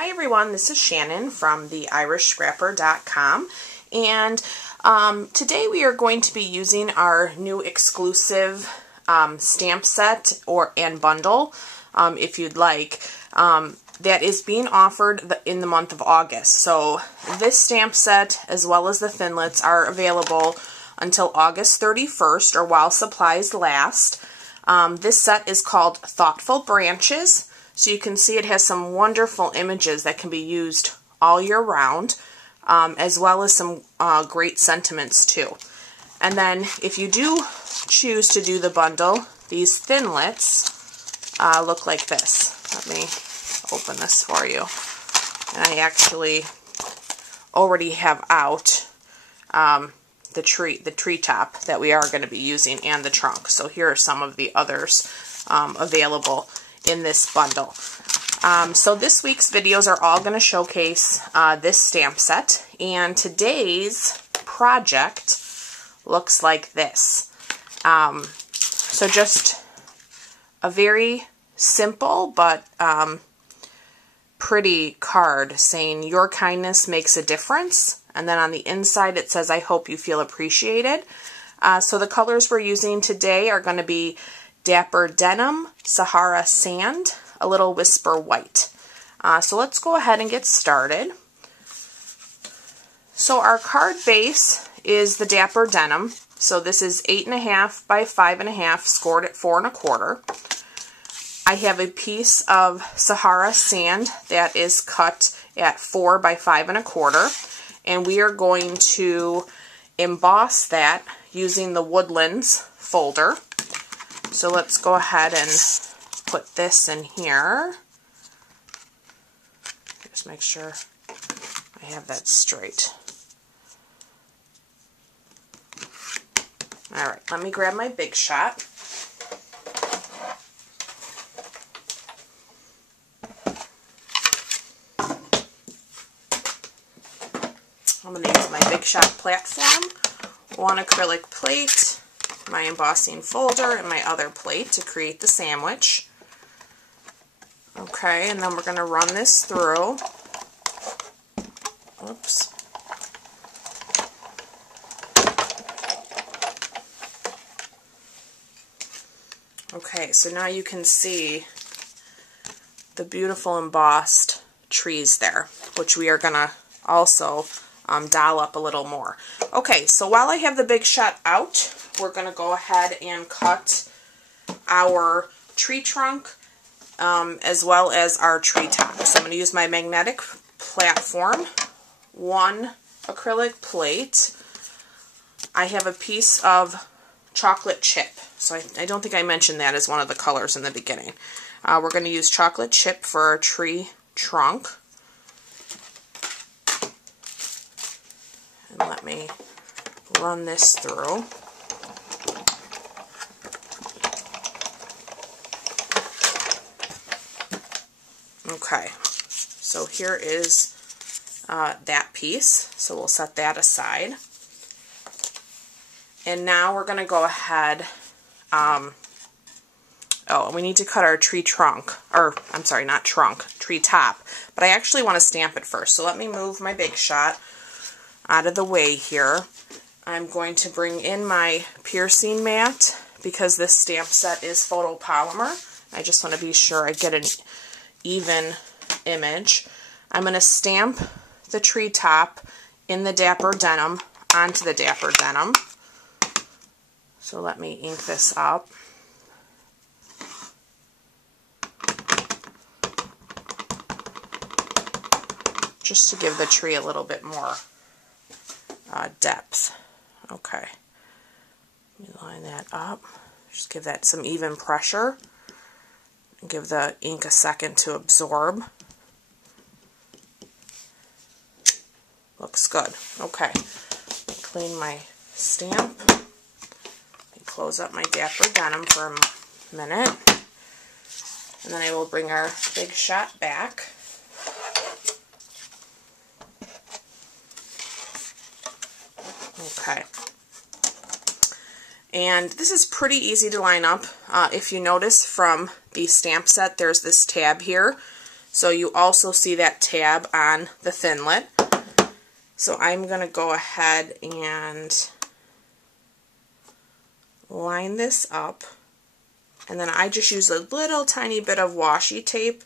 Hi everyone, this is Shannon from theirishscrapper.com, and today we are going to be using our new exclusive stamp set and bundle, if you'd like, that is being offered in the month of August. So this stamp set as well as the Thinlits are available until August 31st or while supplies last. This set is called Thoughtful Branches. So you can see it has some wonderful images that can be used all year round, as well as some great sentiments too. And then if you do choose to do the bundle, these Thinlits look like this. Let me open this for you. And I actually already have out the treetop that we are going to be using and the trunk. So here are some of the others available in this bundle. So this week's videos are all going to showcase this stamp set, and today's project looks like this. So just a very simple but pretty card saying your kindness makes a difference, and then on the inside it says I hope you feel appreciated. So the colors we're using today are going to be Dapper Denim, Sahara Sand, a little Whisper White. So let's go ahead and get started. So our card base is the Dapper Denim. So this is 8.5 by 5.5, scored at 4 1/4. I have a piece of Sahara Sand that is cut at 4 by 5 1/4, and we are going to emboss that using the Woodlands folder. So let's go ahead and put this in here. Just make sure I have that straight. Alright, let me grab my Big Shot. I'm going to use my Big Shot platform, one acrylic plate, my embossing folder, and my other plate to create the sandwich. Okay, and then we're going to run this through. Oops. Okay, so now you can see the beautiful embossed trees there, which we are going to also doll up a little more. Okay, so while I have the Big Shot out, we're going to go ahead and cut our tree trunk as well as our tree top. So I'm going to use my magnetic platform, one acrylic plate. I have a piece of chocolate chip. So I don't think I mentioned that as one of the colors in the beginning. We're going to use chocolate chip for our tree trunk. And let me run this through. Okay, so here is that piece, so we'll set that aside. And now we're going to go ahead, we need to cut our tree trunk, or I'm sorry, not trunk, tree top, but I actually want to stamp it first. So let me move my Big Shot out of the way here. I'm going to bring in my piercing mat because this stamp set is photopolymer. I just want to be sure I get an even image. I'm going to stamp the tree top in the Dapper Denim onto the Dapper Denim. So let me ink this up. Just to give the tree a little bit more depth. Okay. Let me line that up. Just give that some even pressure. And give the ink a second to absorb. Looks good. Okay. Clean my stamp. And close up my Dapper Denim for a minute. And then I will bring our Big Shot back. Okay. And this is pretty easy to line up. If you notice from the stamp set, there's this tab here. So you also see that tab on the Thinlit. So I'm going to go ahead and line this up. And then I just use a little tiny bit of washi tape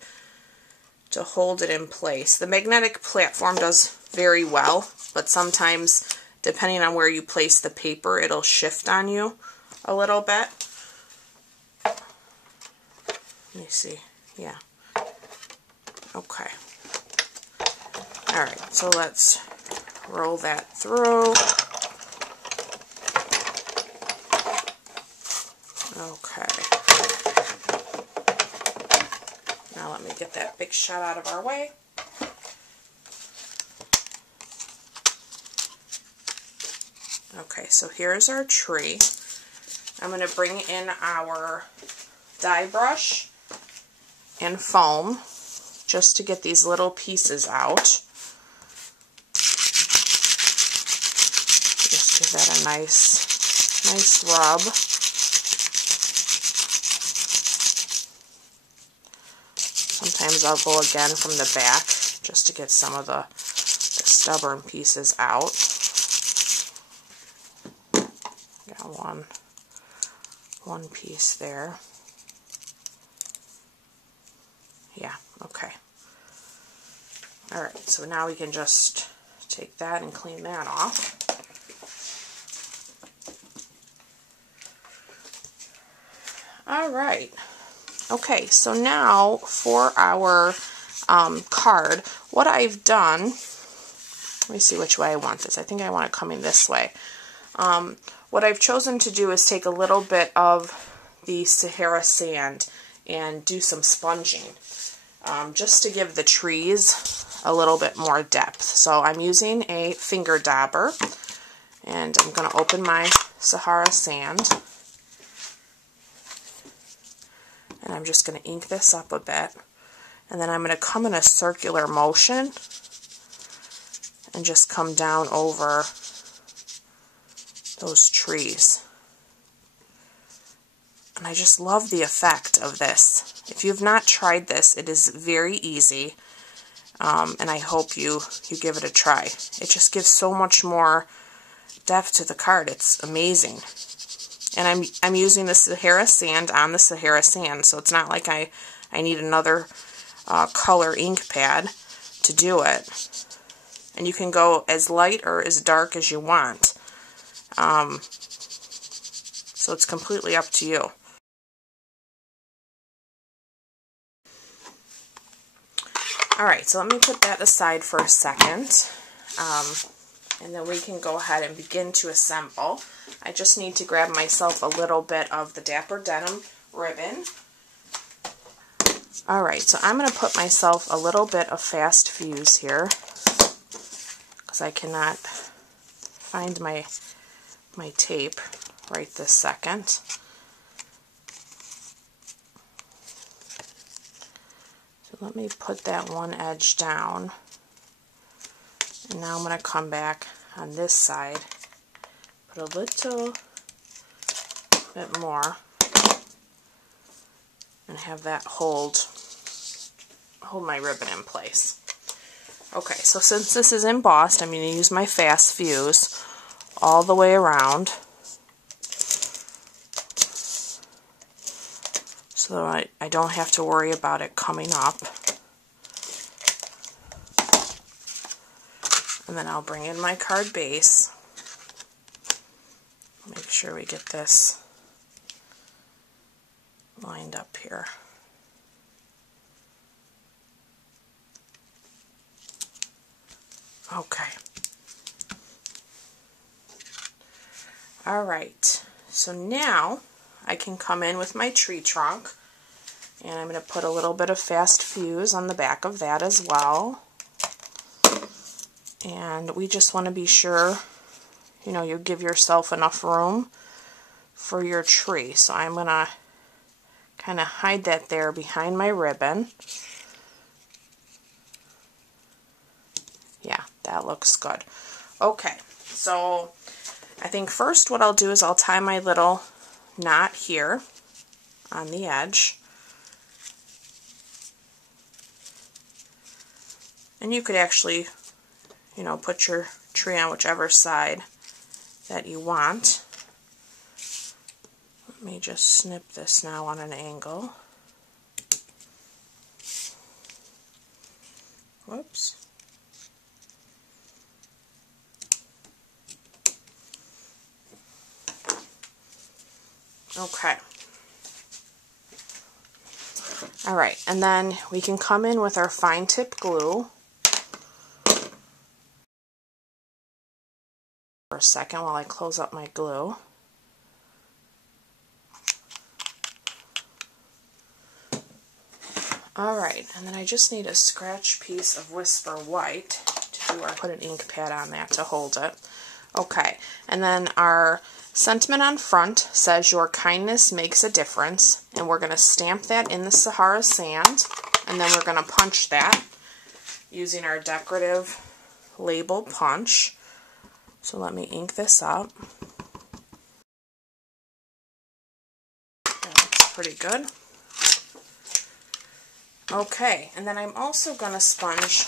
to hold it in place. The magnetic platform does very well, but sometimes, depending on where you place the paper, it'll shift on you a little bit. Let me see. Yeah. Okay. Alright, so let's roll that through. Okay. Now let me get that big shot out of our way. Okay, so here's our tree. I'm going to bring in our die brush and foam just to get these little pieces out. Just give that a nice rub. Sometimes I'll go again from the back just to get some of the stubborn pieces out. Got one piece there. Yeah, okay. Alright, so now we can just take that and clean that off. Alright. Okay, so now for our card, what I've done, let me see which way I want this. I think I want it coming this way. What I've chosen to do is take a little bit of the Sahara sand and do some sponging, just to give the trees a little bit more depth. So I'm using a finger dauber, and I'm going to open my Sahara sand, and I'm just going to ink this up a bit, and then I'm going to come in a circular motion and just come down over those trees. And I just love the effect of this. If you've not tried this, it is very easy, and I hope you give it a try. It just gives so much more depth to the card. It's amazing. And I'm using the Sahara sand on the Sahara sand, so it's not like I need another color ink pad to do it. And you can go as light or as dark as you want. So it's completely up to you. Alright, so let me put that aside for a second. And then we can go ahead and begin to assemble. I just need to grab myself a little bit of the Dapper Denim ribbon. Alright, so I'm going to put myself a little bit of fast fuse here, because I cannot find my tape right this second. So let me put that one edge down. And now I'm going to come back on this side, put a little bit more, and have that hold my ribbon in place. Okay, so since this is embossed, I'm going to use my fast fuse all the way around, so I don't have to worry about it coming up. And then I'll bring in my card base. Make sure we get this lined up here. Okay. Alright, so now I can come in with my tree trunk, and I'm going to put a little bit of fast fuse on the back of that as well. And we just want to be sure, you give yourself enough room for your tree. So I'm going to kind of hide that there behind my ribbon. Yeah, that looks good. Okay, so I think first what I'll do is I'll tie my little knot here on the edge. And you could actually, you know, put your tree on whichever side that you want. Let me just snip this now on an angle. Whoops. Okay. All right, and then we can come in with our fine tip glue. For a second while I close up my glue. Alright, and then I just need a scratch piece of Whisper White to do our, put an ink pad on that to hold it. Okay, and then our sentiment on front says your kindness makes a difference, and we're going to stamp that in the Sahara sand, and then we're going to punch that using our decorative label punch. So let me ink this up. That looks pretty good. Okay, and then I'm also going to sponge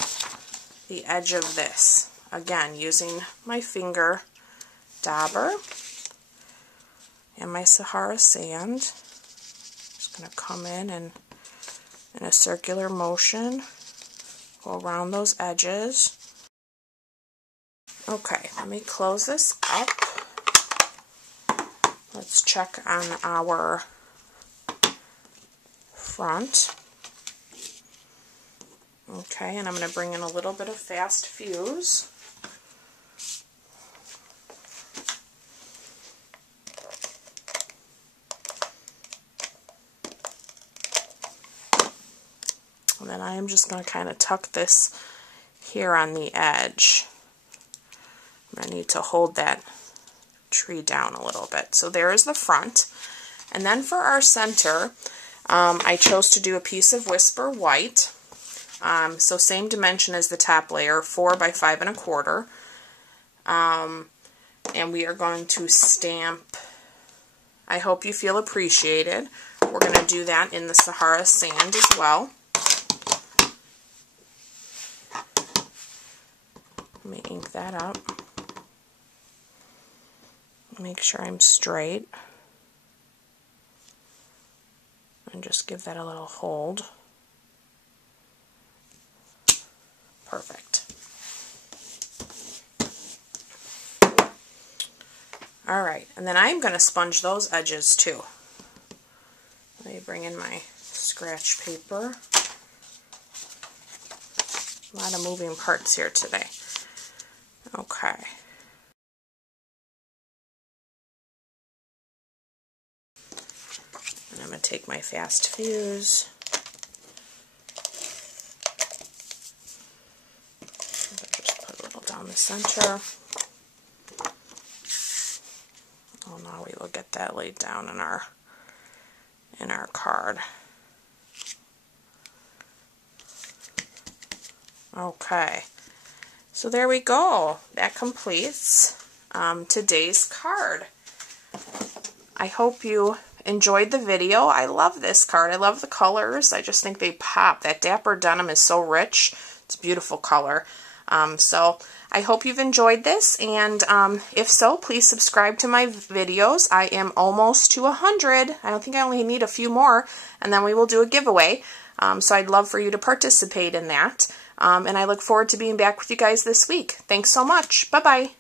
the edge of this, again using my finger dauber and my Sahara sand. Just going to come in a circular motion, go around those edges. Okay, let me close this up. Let's check on our front. Okay, and I'm going to bring in a little bit of Fast Fuse. And then I am just going to kind of tuck this here on the edge. I need to hold that tree down a little bit. So there is the front. And then for our center, I chose to do a piece of Whisper White. So same dimension as the top layer, 4 by 5 1/4. And we are going to stamp I Hope You Feel Appreciated. We're going to do that in the Sahara sand as well. Let me ink that up. Make sure I'm straight. And just give that a little hold. Perfect. Alright, and then I'm going to sponge those edges too. Let me bring in my scratch paper. A lot of moving parts here today. Okay. And I'm going to take my Fast Fuse. Down the center. Oh, now we will get that laid down in our card. Okay, so there we go. That completes today's card. I hope you enjoyed the video. I love this card. I love the colors. I just think they pop. That Dapper Denim is so rich. It's a beautiful color. So I hope you've enjoyed this, and if so, please subscribe to my videos. I am almost to 100. I don't think I only need a few more, and then we will do a giveaway. So I'd love for you to participate in that. And I look forward to being back with you guys this week. Thanks so much. Bye-bye.